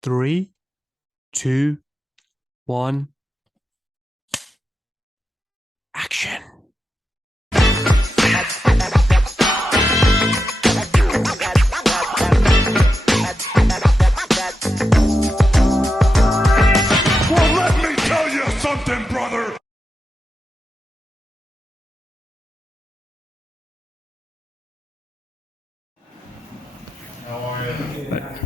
Three, two, one, action. Well, let me tell you something, brother.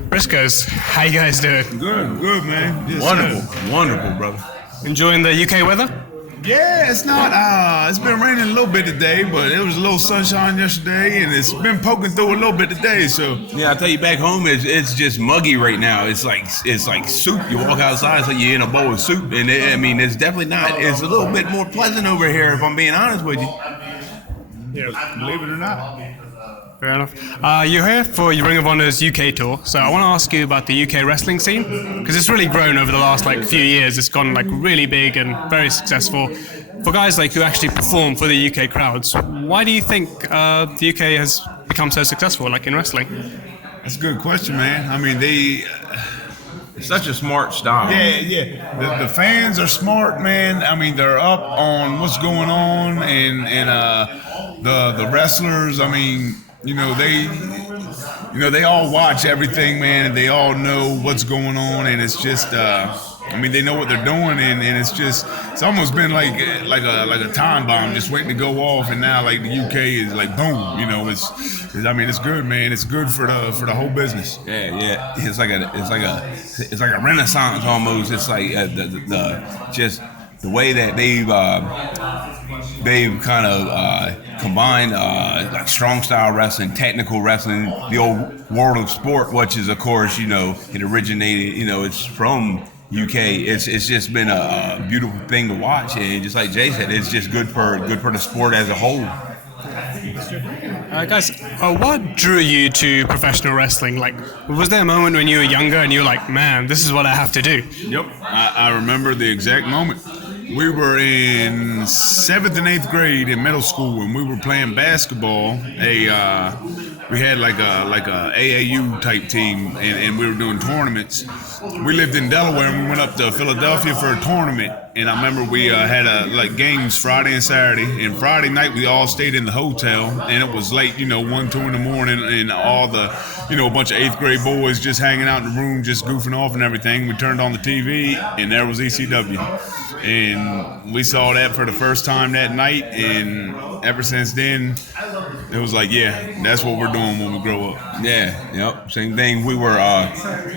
Briscoes, how you guys doing? Good, man. Yes, Wonderful, brother. Enjoying the UK weather? Yeah, it's not. It's been raining a little bit today, but it was a little sunshine yesterday, and it's been poking through a little bit today. So Yeah, I tell you, back home it's just muggy right now. It's like soup. You walk outside, it's like you're in a bowl of soup, and it's definitely not. It's a little bit more pleasant over here, if I'm being honest with you. yeah, believe it or not. Fair enough. You're here for your Ring of Honor's UK tour, so I want to ask you about the UK wrestling scene, because it's really grown over the last few years. It's gone really big and very successful. For guys who actually perform for the UK crowds, why do you think the UK has become so successful in wrestling? That's a good question, man. I mean, It's such a smart style. yeah. The fans are smart, man. I mean, they're up on what's going on, and the wrestlers. I mean, they all watch everything, man, and they all know what's going on, and it's just, they know what they're doing, and it's almost been like a time bomb just waiting to go off, and now the UK is boom, it's good, man. It's good for the whole business. Yeah. It's like a renaissance almost. It's like the way that they've kind of combined strong style wrestling, technical wrestling, the old world of sport, which is of course it originated. It's from UK. It's just been a beautiful thing to watch, and just like Jay said, it's just good for the sport as a whole. Guys, what drew you to professional wrestling? Was there a moment when you were younger and you were like, man, this is what I have to do? Yep, I remember the exact moment. We were in 7th and 8th grade in middle school, and we were playing basketball. We had like a AAU type team, and we were doing tournaments. We lived in Delaware, and we went up to Philadelphia for a tournament. And I remember we had games Friday and Saturday. And Friday night we all stayed in the hotel, and it was late, 1, 2 in the morning, and all the, a bunch of 8th grade boys just hanging out in the room, just goofing off and everything. We turned on the TV, and there was ECW. And we saw that for the first time that night, and ever since then, it was that's what we're doing when we grow up. Yeah, yep. Same thing. We were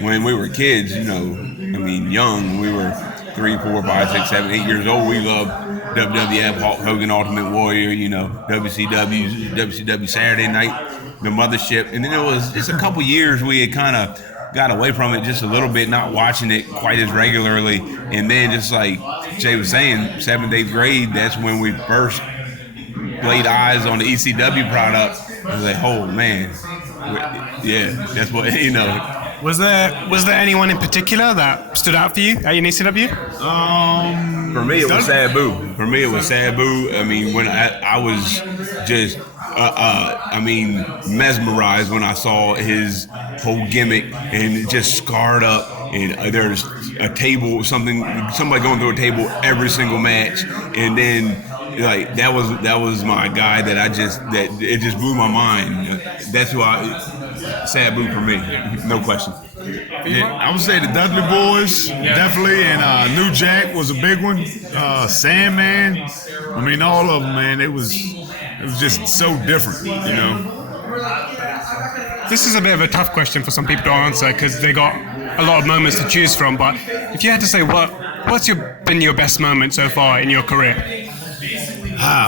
when we were kids, young. We were 3, 4, 5, 6, 7, 8 years old. We loved WWF, Hulk Hogan, Ultimate Warrior. WCW Saturday Night, the Mothership, and then it was just a couple years we had kind of got away from it just a little bit, not watching it quite as regularly. And then just like Jay was saying, 7th, 8th grade, that's when we first laid eyes on the ECW product. I was like, oh man, yeah, that's what, Was there anyone in particular that stood out for you at your ECW? For me, it was Sabu. I mean, when I was just, mesmerized when I saw his whole gimmick, and just scarred up. And there's a table, somebody going through a table every single match, and then that was my guy that it just blew my mind. That's who Sabu for me, no question. Yeah, I would say the Dudley Boys, definitely, and New Jack was a big one. Sandman, all of them, man. It was just so different, This is a bit of a tough question for some people to answer because they got a lot of moments to choose from. But if you had to say what's been your best moment so far in your career?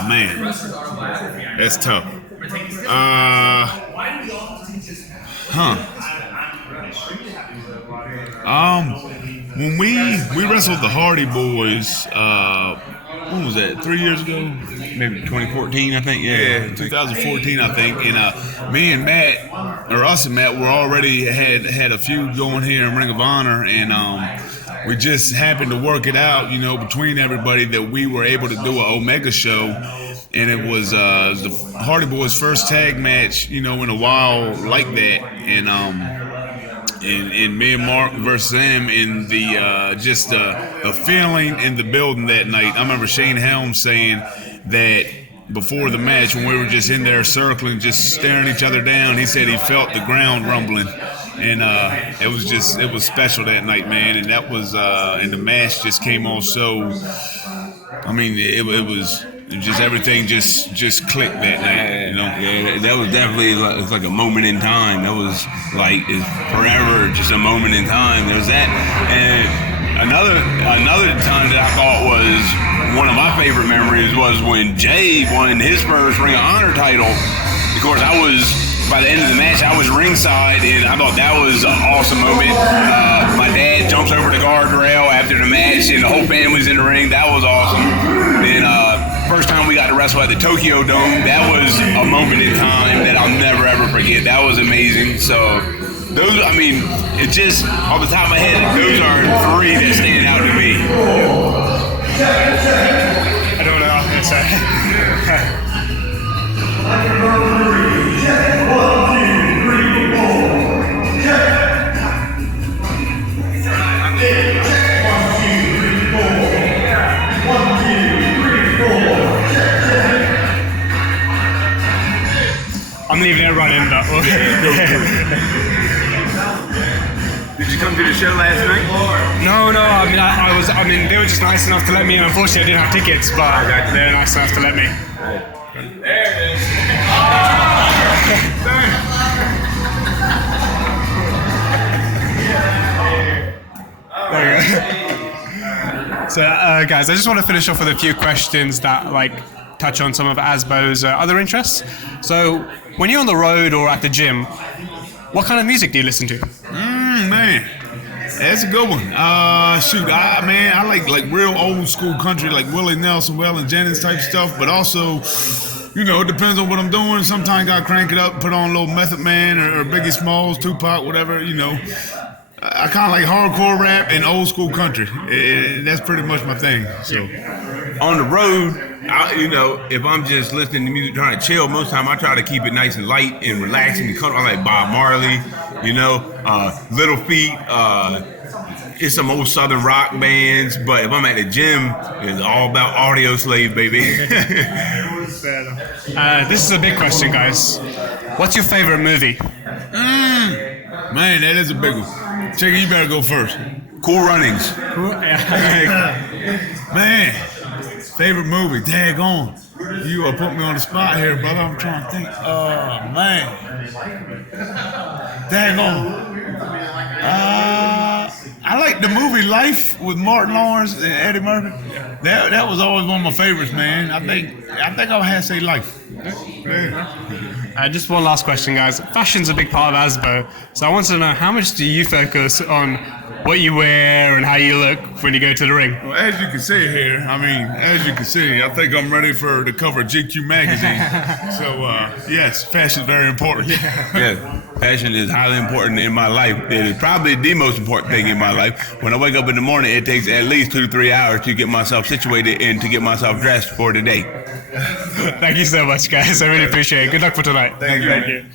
Man, that's tough. When we wrestled the Hardy Boys, when was that? 3 years ago? Maybe 2014, I think. Yeah, 2014, I think. And me and Matt, or us and Matt, were already had a feud going here in Ring of Honor, and we just happened to work it out, between everybody, that we were able to do an Omega show. And it was the Hardy Boys' first tag match, in a while like that. And in me and Mark versus him, in the just the feeling in the building that night. I remember Shane Helms saying that before the match, when we were just in there circling, just staring each other down, he said he felt the ground rumbling. And it was special that night, man. And that was and the match just came on so. I mean, it was just everything just clicked that night, you know. Yeah, that was definitely it's like a moment in time. That was like it's forever, just a moment in time. There's that, and another time that I thought was one of my favorite memories was when Jay won his first Ring of Honor title. Of course, by the end of the match, I was ringside, and I thought that was an awesome moment. My dad jumps over the guardrail after the match, and the whole family's in the ring. That was awesome. Then first time we got to wrestle at the Tokyo Dome, that was a moment in time that I'll never ever forget. That was amazing. So those, I mean, it's just off the top of my head, those are three that stand out to me. I don't know what to say. I'm leaving it running, but Did you come to the show last night? No. I mean, they were just nice enough to let me in. Unfortunately, I didn't have tickets, but they were nice enough to let me. There it is. So, guys, I just want to finish off with a few questions that touch on some of Asbo's other interests. So, when you're on the road or at the gym, what kind of music do you listen to? Man, that's a good one. I like real old school country, like Willie Nelson, Waylon Jennings type stuff, but also, you know, it depends on what I'm doing. Sometimes I crank it up, put on a little Method Man or Biggie Smalls, Tupac, whatever, you know. I kind of like hardcore rap and old school country. That's pretty much my thing. So, on the road, if I'm just listening to music trying to chill, most of the time I try to keep it nice and light and relaxing. I like Bob Marley, Little Feat. It's some old Southern rock bands, but if I'm at the gym, it's all about Audio Slave, baby. This is a big question, guys. What's your favorite movie? Man, that is a big one. Chicken, you better go first. Cool Runnings. Man, favorite movie, daggone. You put me on the spot here, brother. I'm trying to think. Man. Daggone. I like the movie Life with Martin Lawrence and Eddie Murphy. That was always one of my favorites, man. I think I would have to say Life. Just one last question, guys. Fashion's a big part of Asbo, so I wanted to know, how much do you focus on what you wear and how you look when you go to the ring? Well, as you can see here, I think I'm ready for the cover of GQ magazine. So, yes, fashion is very important. Yeah, fashion is highly important in my life. It is probably the most important thing in my life. When I wake up in the morning, it takes at least 2 to 3 hours to get myself situated and to get myself dressed for the day. Thank you so much, guys. I really appreciate it. Good luck for tonight. Thank you.